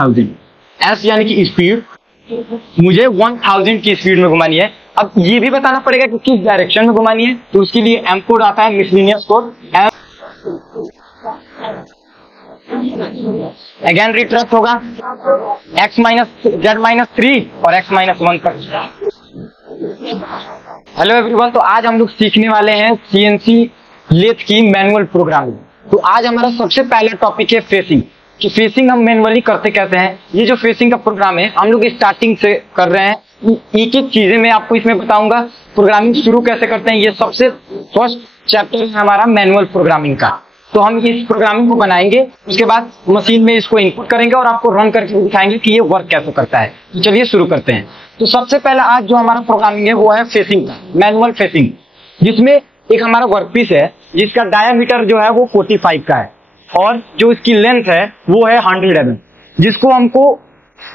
1000, S यानी कि speed, मुझे 1000 की स्पीड में घुमानी है। अब ये भी बताना पड़ेगा कि किस डायरेक्शन में घुमानी है, तो उसके लिए एम कोड आता है, मिसलिनियस कोड। अगेन रिट्रैक्ट होगा x माइनस जेड माइनस 3 और x माइनस 1 तक। हेलो एवरीवन, तो आज हम लोग सीखने वाले हैं सीएनसी लेथ की मैनुअल प्रोग्रामिंग। तो आज हमारा सबसे पहला टॉपिक है फेसिंग, कि फेसिंग हम मैनुअली करते कैसे हैं। ये जो फेसिंग का प्रोग्राम है हम लोग स्टार्टिंग से कर रहे हैं, एक एक चीजें मैं आपको इसमें बताऊंगा। प्रोग्रामिंग शुरू कैसे करते हैं, ये सबसे फर्स्ट चैप्टर है हमारा मैनुअल प्रोग्रामिंग का। तो हम इस प्रोग्रामिंग को बनाएंगे, उसके बाद मशीन में इसको इनपुट करेंगे और आपको रन करके दिखाएंगे कि ये वर्क कैसे करता है। तो चलिए शुरू करते हैं। तो सबसे पहला आज जो हमारा प्रोग्रामिंग है वो है फेसिंग का, मैनुअल फेसिंग, जिसमें एक हमारा वर्कपीस है जिसका डायामीटर जो है वो 45 का है और जो इसकी लेंथ है वो है 100 mm, जिसको हमको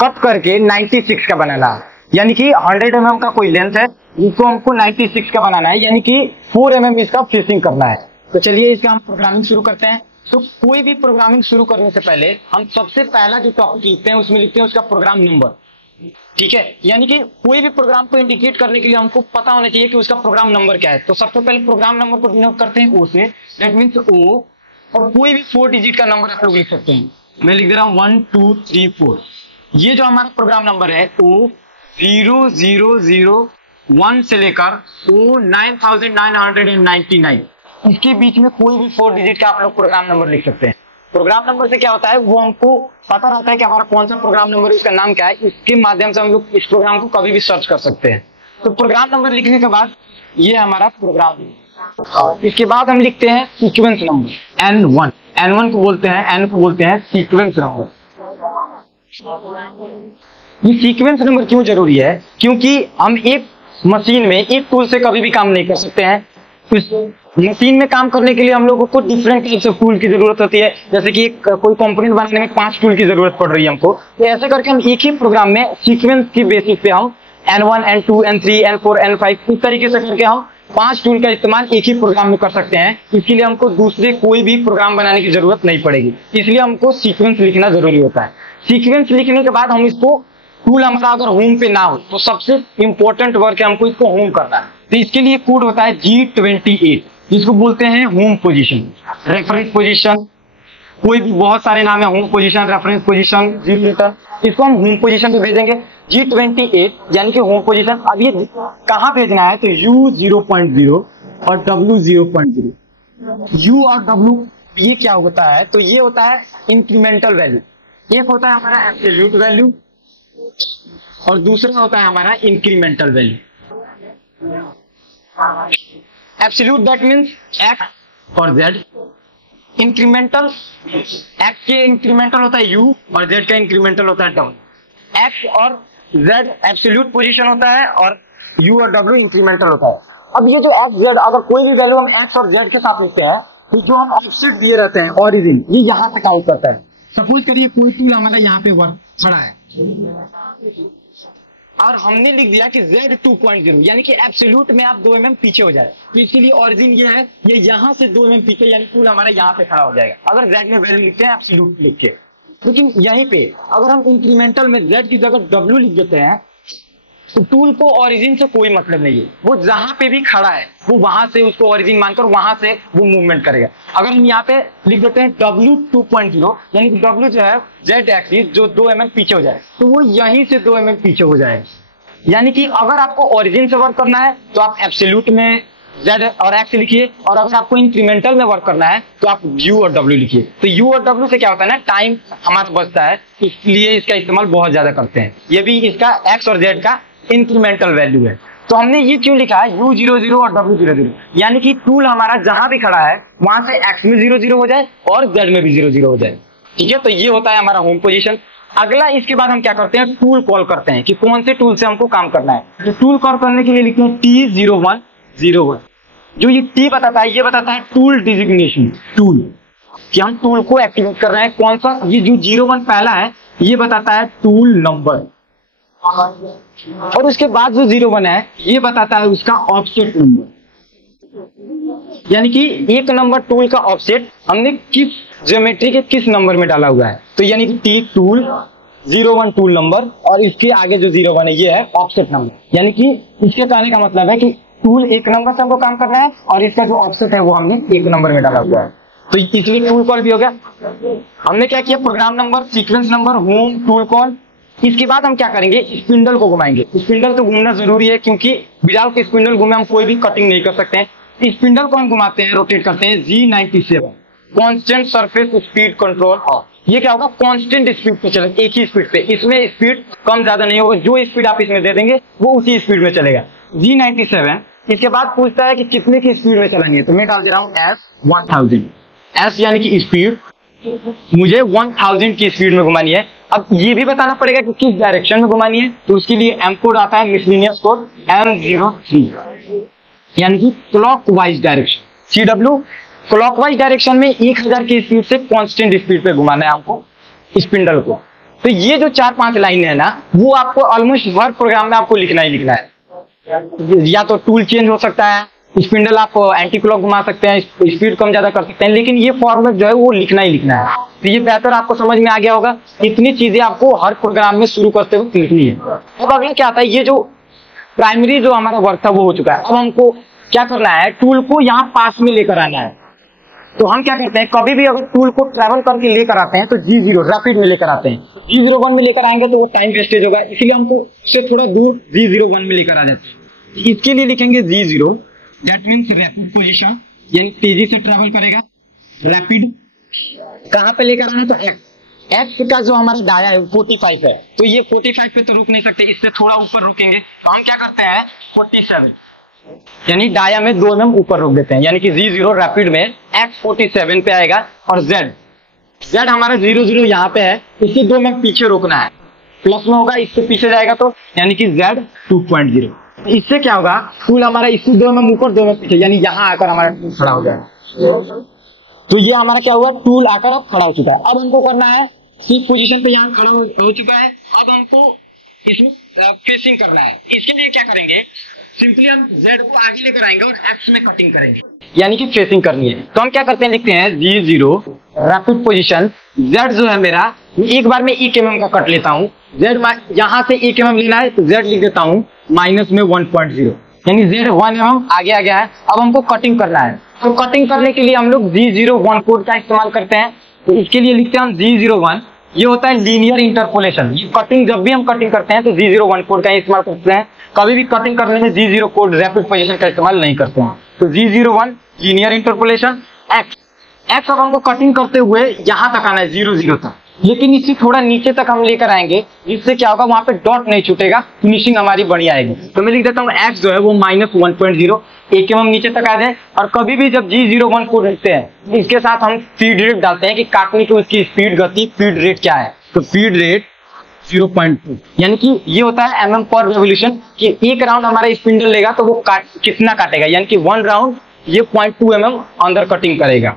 कट करके 96 का बनाना है। यानी कि 100 mm का कोई लेंथ है जिसको हमको 96 का बनाना है, यानी कि 4 mm इसका फेसिंग करना है। तो चलिए इसका हम प्रोग्रामिंग शुरू करते हैं। तो कोई भी प्रोग्रामिंग शुरू करने से पहले हम सबसे पहला जो टॉपिक लिखते हैं उसमें लिखते हैं उसका प्रोग्राम नंबर, ठीक है। यानी कि कोई भी प्रोग्राम को इंडिकेट करने के लिए हमको पता होना चाहिए कि उसका प्रोग्राम नंबर क्या है। तो सबसे पहले प्रोग्राम नंबर को डिनोट करते हैं ओ से, दैट मीन्स ओ, और कोई भी 4 डिजिट का नंबर आप लोग लिख सकते हैं। मैं लिख दे रहा हूं 1 2 3 4। ये जो हमारा प्रोग्राम नंबर है ओ 0001 से लेकर ओ 9999, इसके बीच में कोई भी 4 डिजिट का आप लोग प्रोग्राम नंबर लिख सकते हैं। प्रोग्राम नंबर से क्या होता है, वो हमको पता रहता है कि हमारा कौन सा प्रोग्राम नंबर है, उसका नाम क्या है। इसके माध्यम से हम लोग इस प्रोग्राम को कभी भी सर्च कर सकते हैं। तो प्रोग्राम नंबर लिखने के बाद ये हमारा प्रोग्राम, इसके बाद हम लिखते हैं सीक्वेंस नंबर N1। N1 को बोलते हैं, N को बोलते हैं सीक्वेंस नंबर। ये सीक्वेंस नंबर क्यों जरूरी है, क्योंकि हम एक मशीन में एक टूल से कभी भी काम नहीं कर सकते हैं। उस मशीन में काम करने के लिए हम लोगों को डिफरेंट टाइप्स ऑफ टूल की जरूरत होती है। जैसे कि कोई कंपोनेंट बनाने में 5 टूल की जरूरत पड़ रही है हमको, तो ऐसे करके हम एक ही प्रोग्राम में सीक्वेंस की बेसिस पे हम N1 N2 N3 N4 N5 इस तरीके से करके हम 5 टूल का इस्तेमाल एक ही प्रोग्राम में कर सकते हैं। इसके लिए हमको दूसरे कोई भी प्रोग्राम बनाने की जरूरत नहीं पड़ेगी, इसलिए हमको सीक्वेंस लिखना जरूरी होता है। सीक्वेंस लिखने के बाद हम इसको, टूल हमारा अगर होम पे ना हो तो सबसे इंपॉर्टेंट वर्क है हमको इसको होम करना है। तो इसके लिए कोड होता है G28, जिसको बोलते हैं होम पोजीशन, रेफरेंस पोजीशन, कोई भी बहुत सारे नाम है, home position, reference position, zero return. इसको हम होम पोजीशन पे भेजेंगे G28 यानी कि होम पोजीशन। अब ये कहाँ भेजना है, तो U0.0 और W0.0। U और W ये क्या होता है, तो ये होता है इंक्रीमेंटल वैल्यू। एक होता है हमारा एब्सोल्यूट वैल्यू और दूसरा होता है हमारा incremental value. Absolute that means x और z, इंक्रीमेंटल x के इंक्रीमेंटल होता है u और z का इंक्रीमेंटल होता है w। x और z एब्सोल्यूट पोजीशन होता है और u और w इंक्रीमेंटल होता है। अब ये जो x z, अगर कोई भी वैल्यू हम x और z के साथ लिखते हैं तो जो हम ऑफसेट दिए रहते हैं ओरिजिन, ये यहाँ पे काउंट करता है। सपोज करिए कोई टूल हमारा यहाँ पे वर्क खड़ा है और हमने लिख दिया कि Z2.0 यानी कि एब्सोल्यूट में आप 2 mm पीछे हो जाए, तो इसके लिए ओरिजिन ये है, ये यहाँ से 2 mm पीछे, यानी टूल हमारा यहाँ पे खड़ा हो जाएगा अगर Z में वैल्यू लिखते हैं एब्सोल्यूट लिख के। लेकिन यहीं पे अगर हम इंक्रीमेंटल में Z की जगह W लिख देते हैं तो टूल को ओरिजिन से कोई मतलब नहीं है, वो जहां पे भी खड़ा है वो वहां से उसको ओरिजिन मानकर वहां से वो मूवमेंट करेगा। अगर हम यहाँ पे लिख देते हैं W2.0 यानी कि W जो है Z एक्सिस जो 2 mm पीछे हो जाए, तो वो यहीं से 2 mm पीछे हो जाएगा। यानी कि अगर आपको ओरिजिन से वर्क करना है तो आप एब्सोल्यूट में Z और X लिखिए, और अगर आपको इंक्रीमेंटल में वर्क करना है तो आप U और W लिखिए। तो U और W से क्या होता है ना, टाइम हमारा बचता है, इसलिए इसका इस्तेमाल बहुत ज्यादा करते हैं। ये भी इसका X और Z का इंक्रीमेंटल वैल्यू है। तो हमने ये क्यों लिखा है U00 और W00, यानी कि टूल हमारा जहां भी खड़ा है वहां से X में 00 हो जाए और Z में भी 00 हो जाए, ठीक है। तो ये होता है हमारा होम पोजीशन। अगला इसके बाद हम क्या करते हैं, टूल कॉल करते हैं कि कौन से टूल से हमको काम करना है। तो टूल कॉल करने के लिए लिखते हैं T0101। जो ये T बताता है, ये बताता है टूल डिजिग्नेशन, टूल कि हम टूल को एक्टिवेट कर रहे हैं कौन सा। ये जो 01 पहला है ये बताता है टूल नंबर, और उसके बाद जो 01 है ये बताता है उसका ऑफसेट नंबर, यानी कि एक नंबर टूल का ऑफसेट हमने किस ज्योमेट्री के किस नंबर में डाला हुआ है। तो यानी कि टी टूल 01 टूल नंबर, और इसके आगे जो 01 है ये है ऑफसेट नंबर। यानी कि इसके कहने का मतलब है कि टूल 1 नंबर से हमको काम करना है और इसका जो ऑफसेट है वो हमने 1 नंबर में डाला हुआ है, तो इसलिए टूल कॉल भी हो गया। हमने क्या किया, program number, sequence number, home, tool call. इसके बाद हम क्या करेंगे, स्पिंडल को घुमाएंगे। स्पिंडल तो घूमना जरूरी है क्योंकि विदाउट स्पिंडल घूमे हम कोई भी कटिंग नहीं कर सकते हैं। स्पिंडल को हम घुमाते हैं, रोटेट करते हैं G97 constant surface speed control of. ये क्या होगा, कांस्टेंट स्पीड पे चलेगा, एक ही स्पीड पे, इसमें स्पीड कम ज्यादा नहीं होगा, जो स्पीड आप इसमें दे देंगे वो उसी स्पीड में चलेगा। G97 इसके बाद पूछता है कि कितने की स्पीड में चलानी है, तो मैं डाल दे रहा हूँ S1000। S यानी कि स्पीड, मुझे 1000 की स्पीड में घुमानी है। अब ये भी बताना पड़ेगा कि किस डायरेक्शन में घुमानी है, तो उसके लिए M कोड आता है, मिसलिनियस कोड M03, यानी कि clockwise direction. CW clockwise direction में 1000 की स्पीड से कांस्टेंट स्पीड पे घुमाना है हमको स्पिंडल को। तो ये जो 4-5 लाइन है ना, वो आपको ऑलमोस्ट हर प्रोग्राम में आपको लिखना ही लिखना है। या तो टूल चेंज हो सकता है, स्पिंडल आप एंटी क्लॉक घुमा सकते हैं, स्पीड कम ज्यादा कर सकते हैं, लेकिन ये फॉर्मेट जो है वो लिखना ही लिखना है। तो ये बेहतर आपको समझ में आ गया होगा, इतनी चीजें आपको हर प्रोग्राम में शुरू करते हुए लिखनी है। अब अगला क्या आता है, ये जो प्राइमरी जो हमारा वर्क था वो हो चुका है। अब हमको क्या करना है, टूल को यहाँ पास में लेकर आना है। तो हम क्या करते हैं, कभी भी अगर टूल को ट्रैवल करके लेकर आते हैं तो G0 रैपिड में लेकर आते हैं। G01 में लेकर आएंगे तो वो टाइम वेस्टेज होगा, इसलिए हमको उससे थोड़ा दूर G01 में लेकर आ जाते हैं। इसके लिए लिखेंगे G0, that means rapid position, यानी तेजी से ट्रैवल करेगा। रैपिड कहाँ पे लेकर आना, तो एक्स का जो हमारा डाया है 45 है, तो ये 45 पे तो रुक नहीं सकते, इससे थोड़ा ऊपर रुकेंगे। तो हम क्या करते हैं 47, यानी डाया में 2 mm ऊपर रोक देते हैं, यानी कि G0 रैपिड में X47 पे आएगा। और Z हमारा 00 यहाँ पे है, इसे 2 mm पीछे रोकना है, प्लस में होगा, इससे पीछे जाएगा तो यानी कि Z 2.0। इससे क्या होगा, टूल हमारा इससे 2 mm ऊपर 2 mm पीछे, यानी यहाँ आकर हमारा टूल खड़ा हो जाएगा। तो ये हमारा क्या हुआ, टूल आकर अब खड़ा हो चुका है। अब हमको करना है, सीट पोजीशन पे यहाँ खड़ा हो चुका है, अब हमको इसमें फेसिंग करना है। इसके लिए क्या करेंगे, सिंपली हम Z को आगे लेकर आएंगे और X में कटिंग करेंगे, यानी कि फेसिंग करनी है। तो हम क्या करते हैं, लिखते हैं G0 रैपिड पोजीशन, Z जो है मेरा, एक बार में 1 mm का कट लेता हूँ। Z यहाँ से 1 mm लेना है तो Z लिख देता हूँ माइनस में 1.0, यानी Z 1 mm आगे आ गया है। अब हमको कटिंग करना है, तो कटिंग करने के लिए हम लोग G01 कोड का इस्तेमाल करते हैं। तो इसके लिए लिखते हैं हम G01, ये होता है लीनियर इंटरपोलेशन। ये कटिंग जब भी हम कटिंग करते हैं तो G01 कोड का इस्तेमाल करते हैं, कभी भी कटिंग करने में G0 कोड रैपिड पोजीशन का इस्तेमाल नहीं करते हैं। तो G01 लीनियर इंटरपोलेशन X अब हमको कटिंग करते हुए यहाँ तक आना है 00 तक, लेकिन इससे थोड़ा नीचे तक हम लेकर आएंगे, जिससे क्या होगा वहां पे डॉट नहीं छूटेगा, फिनिशिंग हमारी बढ़िया आएगी। तो मैं लिख देता हूँ X जो है वो माइनस 1.0, 1 mm नीचे तक आ जाए। और कभी भी जब G01 को लिखते हैं इसके साथ हम फीड रेट डालते हैं कि काटने की उसकी स्पीड गति फीड रेट क्या है, तो फीड रेट 0.2, यानी कि ये होता है mm पर रेवोल्यूशन, कि एक राउंड हमारा स्पिंडल लेगा तो वो कितना काटेगा, यानी कि 1 राउंड ये 0.2 mm अंदर कटिंग करेगा।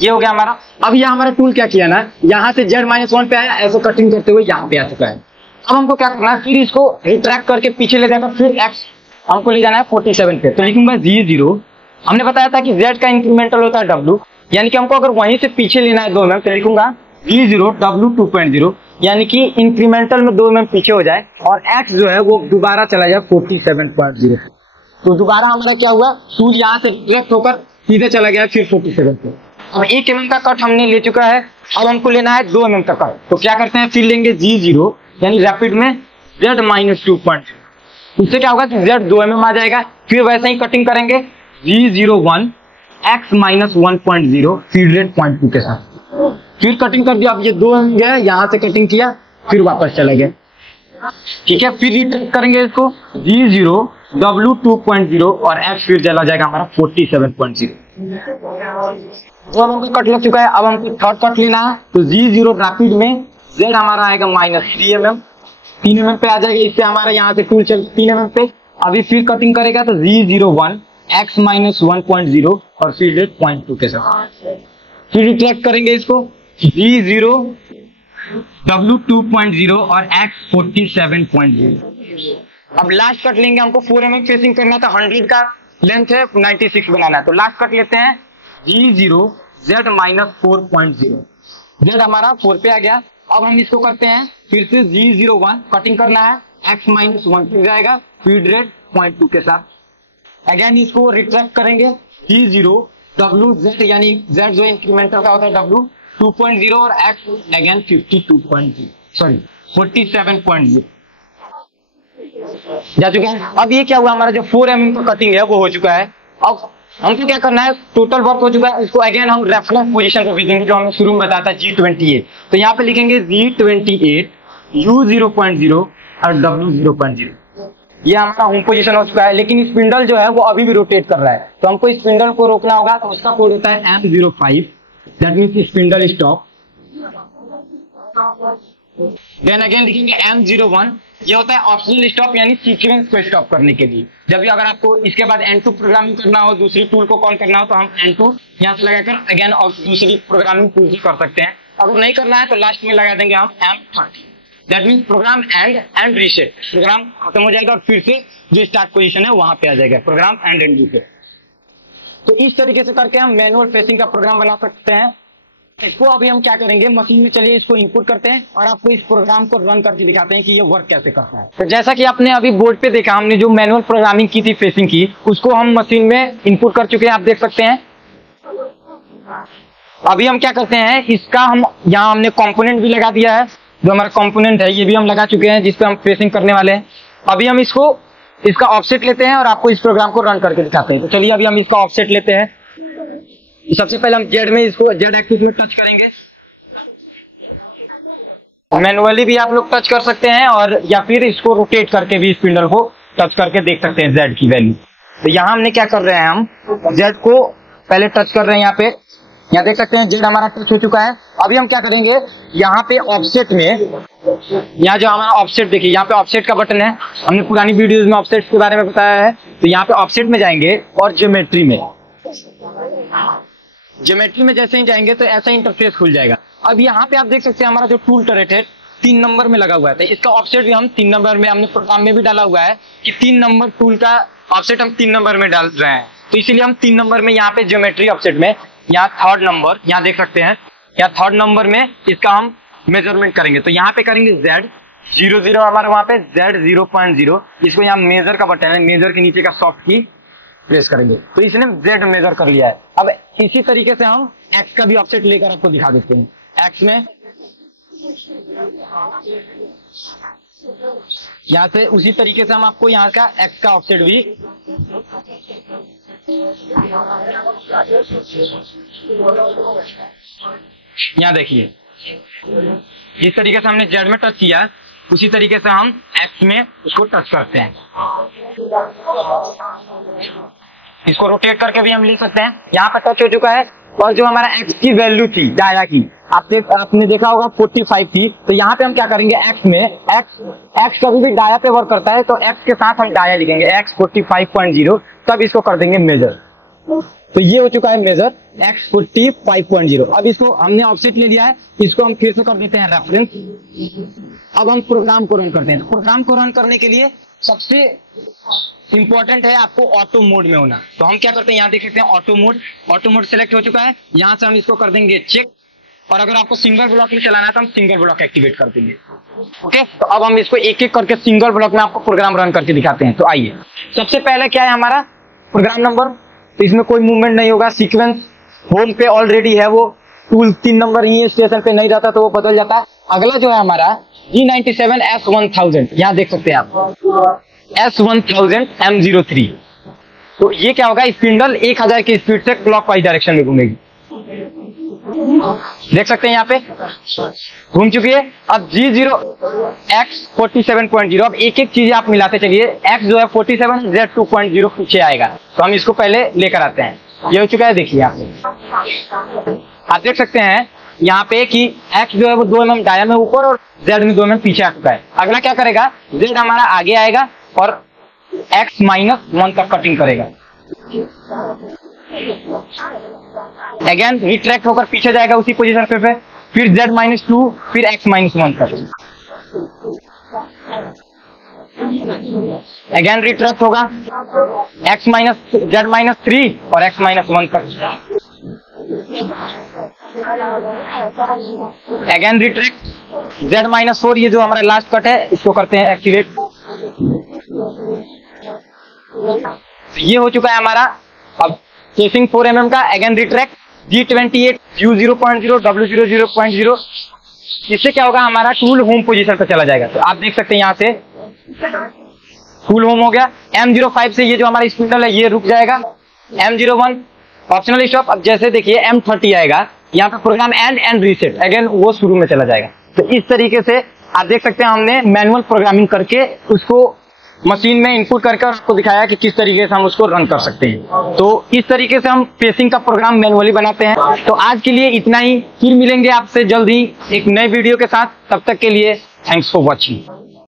ये हो गया हमारा। अब ये हमारा टूल क्या किया ना, यहाँ से Z-1 पे आया, ऐसे कटिंग करते हुए यहाँ पे आ चुका है। अब हमको क्या करना है, फिर इसको रिट्रैक्ट करके पीछे ले जाकर फिर X हमको ले जाना है 47 पे। तो लिखूंगा G0, हमने बताया था कि Z का इंक्रीमेंटल होता है W, यानी कि हमको अगर वहीं से पीछे लेना है 2 mm, तो लिखूंगा G0 W 2.0, यानी कि इंक्रीमेंटल में 2 mm पीछे हो जाए और X जो है वो दोबारा चला जाए 47.0। तो दोबारा हमारा क्या हुआ, टूल यहाँ से रिफ्लेक्ट होकर सीधे चला गया फिर 47 पे। अब 1 mm का कट हमने ले चुका है, अब हमको लेना है 2 mm का कट। तो क्या करते हैं, फिर लेंगे G0 यानी रैपिड में Z-2.0, इससे क्या होगा कि Z 2 mm आ जाएगा। फिर वैसे ही कटिंग करेंगे G01 X-1.0 फीड रेट 0.2 के साथ, फिर कटिंग कर दिया। अब ये 2 mm गया, यहाँ से कटिंग किया फिर वापस चला गया, ठीक है। फिर रिट्रैक्ट करेंगे इसको G0 W 2.0 और X फिर चला जाएगा हमारा 47.0। हमको कट लग चुका है, अब हमको थर्ड कट लेना है। तो G0 रैपिड में Z हमारा आएगा माइनस 3 mm, 3 mm पे आ जाएगा, इससे हमारा यहाँ से टूल चल 3 mm पे। अभी फिर कटिंग करेगा तो G01 X-1.0 और फीड रेट 0.2 के साथ। फिर रिट्रैक्ट करेंगे इसको G0 W 2.0 और X 47.0। अब लास्ट कट लेंगे, हमको 4 mm फेसिंग करना था, 100 का लेंथ है, 96 बनाना है। तो लास्ट कट लेते हैं G0 Z-4.0, Z हमारा 4 पे आ गया। अब हम इसको करते हैं फिर से G01 कटिंग करना है, x माइनस 1 फिर जाएगा फीड रेट 0.2 के साथ। अगेन इसको रिट्रैक्ट करेंगे G0 WZ यानी Z जो इंक्रीमेंटल का होता है W 2.0 और x अगेन 47.0 जा चुका है। अब ये क्या हुआ, हमारा जो 4 mm का कटिंग है वो हो चुका है। अब हमको क्या करना है, टोटल वर्क हो चुका है, इसको अगेन हम रेफरेंस पोजीशन पे भेजेंगे जो हमने शुरू में बताया था G28। तो यहाँ पे लिखेंगे G28 U0.0 और W0.0। ये हमारा होम पोजीशन हो चुका है, लेकिन स्पिंडल जो है वो अभी भी रोटेट कर रहा है, तो हमको स्पिंडल को रोकना होगा। तो उसका कोड होता है M05, that means spindle stop. Then again लिखेंगे M01, ये होता है ऑप्शनल स्टॉप यानी सीक्वेंस को स्टॉप करने के लिए। जब भी अगर आपको इसके बाद N2 प्रोग्रामिंग करना हो, दूसरी टूल को कॉल करना हो, तो हम N2 यहाँ से लगाकर अगेन और दूसरी प्रोग्रामिंग टूल से कर सकते हैं। अगर नहीं करना है तो लास्ट में लगा देंगे हम M30, that means program end reset. Program खत्म हो जाएगा और फिर से जो स्टार्ट पोजीशन है वहां पे आ जाएगा, प्रोग्राम एंड रीसेट। तो इस तरीके से करके हम मैनुअल फेसिंग का प्रोग्राम बना सकते हैं। इसको अभी हम क्या करेंगे, मशीन में चलिए इसको इनपुट करते हैं और आपको इस प्रोग्राम को रन करके दिखाते हैं कि ये वर्क कैसे करता है। तो जैसा कि आपने अभी बोर्ड पे देखा, हमने जो मैनुअल प्रोग्रामिंग की थी फेसिंग की, उसको हम मशीन में इनपुट कर चुके हैं, आप देख सकते हैं। अभी हम क्या करते हैं, इसका हम यहाँ हमने कंपोनेंट भी लगा दिया है, जो हमारा कंपोनेंट है ये भी हम लगा चुके हैं जिसपे हम फेसिंग करने वाले हैं। अभी हम इसका ऑफसेट लेते हैं और आपको इस प्रोग्राम को रन करके दिखाते हैं। तो चलिए अभी हम इसका ऑफसेट लेते हैं। सबसे पहले हम जेड में इसको जेड एक्सिस में टच करेंगे। मैनुअली भी आप लोग टच कर सकते हैं और या फिर इसको रोटेट करके भी स्पिंडल को टच करके देख सकते हैं जेड की वैल्यू। तो यहाँ हमने क्या कर रहे हैं, हम जेड को पहले टच कर रहे हैं। यहाँ पे यहाँ देख सकते हैं जेड हमारा टच हो चुका है। अभी हम क्या करेंगे, यहाँ पे ऑफसेट में, यहाँ जो हमारा ऑफसेट देखिए, यहाँ पे ऑफसेट का बटन है, हमने पुरानी वीडियोस में ऑफसेट के बारे में बताया है। तो यहाँ पे ऑफसेट में जाएंगे और ज्योमेट्री में जैसे ही जाएंगे तो ऐसा इंटरफेस खुल जाएगा। अब यहाँ पे आप देख सकते हैं हमारा जो टूल टरेट है 3 नंबर में लगा हुआ है। तो इसका ऑफसेट भी हम 3 नंबर में, हमने प्रोग्राम में भी डाला हुआ है कि 3 नंबर टूल का ऑफसेट हम 3 नंबर में डाल रहे हैं। तो इसीलिए हम 3 नंबर में यहाँ पे ज्योमेट्री ऑफसेट में, यहाँ 3rd नंबर, यहाँ देख सकते हैं, यहाँ 3rd नंबर में इसका हम मेजरमेंट करेंगे। तो यहाँ पे करेंगे Z00, हमारे वहाँ पे Z0.0, इसको यहाँ मेजर का बटन है, मेजर के नीचे का सॉफ्ट की प्रेस करेंगे तो इसने Z मेजर कर लिया है। अब इसी तरीके से हम X का भी ऑफसेट लेकर आपको दिखा देते हैं। X में यहाँ से उसी तरीके से हम आपको यहाँ का X का ऑफसेट भी यहाँ देखिए, जिस तरीके से हमने Z में टच किया उसी तरीके से हम X में उसको टच करते हैं। इसको रोटेट करके भी हम ले सकते हैं। यहाँ पर टच हो चुका है और जो हमारा X की वैल्यू थी डाया की, आपने देखा होगा 45 थी। तो यहाँ पे हम क्या करेंगे, X में X कभी भी डाया पे वर्क करता है, तो X के साथ हम डाया लिखेंगे X 45.0, तब इसको कर देंगे मेजर। तो ये हो चुका है मेजर X 45.0। अब इसको हमने ऑफसेट ले लिया है, इसको हम फिर से कर देते हैं रेफरेंस। अब हम प्रोग्राम को रन करते हैं। तो प्रोग्राम को रन करने के लिए सबसे इंपॉर्टेंट है आपको ऑटो मोड में होना। तो हम क्या करते हैं, यहाँ देख सकते हैं ऑटो मोड सेलेक्ट हो चुका है। यहाँ से हम इसको कर देंगे चेक, और अगर आपको सिंगल ब्लॉक में चलाना है तो हम सिंगल ब्लॉक एक्टिवेट कर देंगे। ओके, तो अब हम इसको एक एक करके सिंगल ब्लॉक में आपको प्रोग्राम रन करके दिखाते हैं। तो आइए, सबसे पहले क्या है हमारा प्रोग्राम नंबर, तो इसमें कोई मूवमेंट नहीं होगा। सीक्वेंस होम पे ऑलरेडी है, वो टूल 3 नंबर ही है, स्टेशन पे नहीं रहता तो वो बदल जाता है। अगला जो है हमारा G97 S1000, यहाँ देख सकते हैं आप S1000 M03। तो ये क्या होगा, स्पिंडल 1000 की स्पीड से क्लॉकवाइज डायरेक्शन में घूमेगी। देख सकते हैं यहाँ पे घूम चुकी है। अब G0 X 47.0, अब एक एक चीज आप मिलाते चलिए। X जो है 47, Z 2.0 पीछे आएगा, तो हम इसको पहले लेकर आते हैं। ये हो चुका है, देखिए आप देख सकते हैं यहाँ पे कि X जो है वो 2 mm डाया में ऊपर और Z में 2 mm पीछे आ चुका है। अगला क्या करेगा, Z हमारा आगे आएगा और X -1 तक कटिंग करेगा। अगेन रिट्रैक्ट होकर पीछे जाएगा उसी पोजीशन पे, फिर Z-2, फिर X -1 तक। अगेन रिट्रैक्ट होगा Z-3 और X -1 तक। अगेन रिट्रैक्ट Z-4 ये जो हमारा लास्ट कट है इसको करते हैं एक्टिवेट। ये हो चुका है हमारा। अब केसिंग 4 mm का again retract G28 U0.0 W00.0। इससे क्या होगा, हमारा टूल होम पोजीशन पर चला जाएगा। तो आप देख सकते हैं यहाँ से टूल होम हो गया। M05 से ये जो हमारा स्पिंडल है ये रुक जाएगा। M01 optional stop. अब जैसे देखिए M30 आएगा, यहाँ पे प्रोग्राम एंड रीसेट अगेन वो शुरू में चला जाएगा। तो इस तरीके से आप देख सकते हैं हमने मैनुअल प्रोग्रामिंग करके उसको मशीन में इनपुट करके उसको दिखाया कि किस तरीके से हम उसको रन कर सकते हैं। तो इस तरीके से हम पेसिंग का प्रोग्राम मैनुअली बनाते हैं। तो आज के लिए इतना ही, फिर मिलेंगे आपसे जल्द ही एक नए वीडियो के साथ। तब तक के लिए थैंक्स फॉर वॉचिंग।